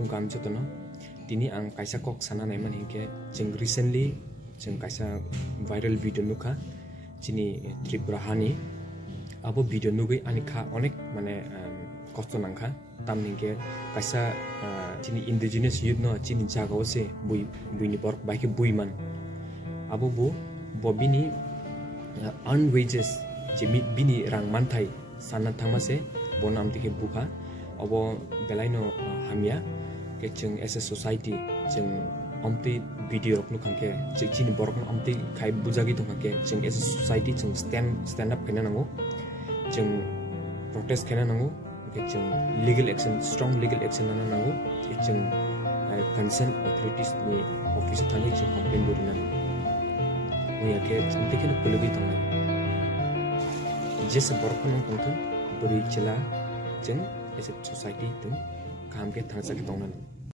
pung kam jotono tini ang kaisa kok sana naiman hingke jeng recently jeng kaisa viral video nukha chini Tripura hani abo video nugui ani kha onek mane kosto nangkha tam hingke kaisa chini indigenous youth no chini jaga ose buini borok baike buiman abo bobini earn wages jemi bini rang manthai sana thangmase bonam tike buka abo belaino hamia ke jeng as a society jeng omti video rok nukhangke chini borok omti khai bujagi thongke jeng as a society jeng stand up kena nango jeng protest kena nango ke jeng legal action strong legal action nana nango ke jeng concerned authorities ni office thani jeng complaint burina oya ke omti kena pulugi thonga jese borok nang pungtu buri chila jeng as a society tung kam ke thangsa ke tongnan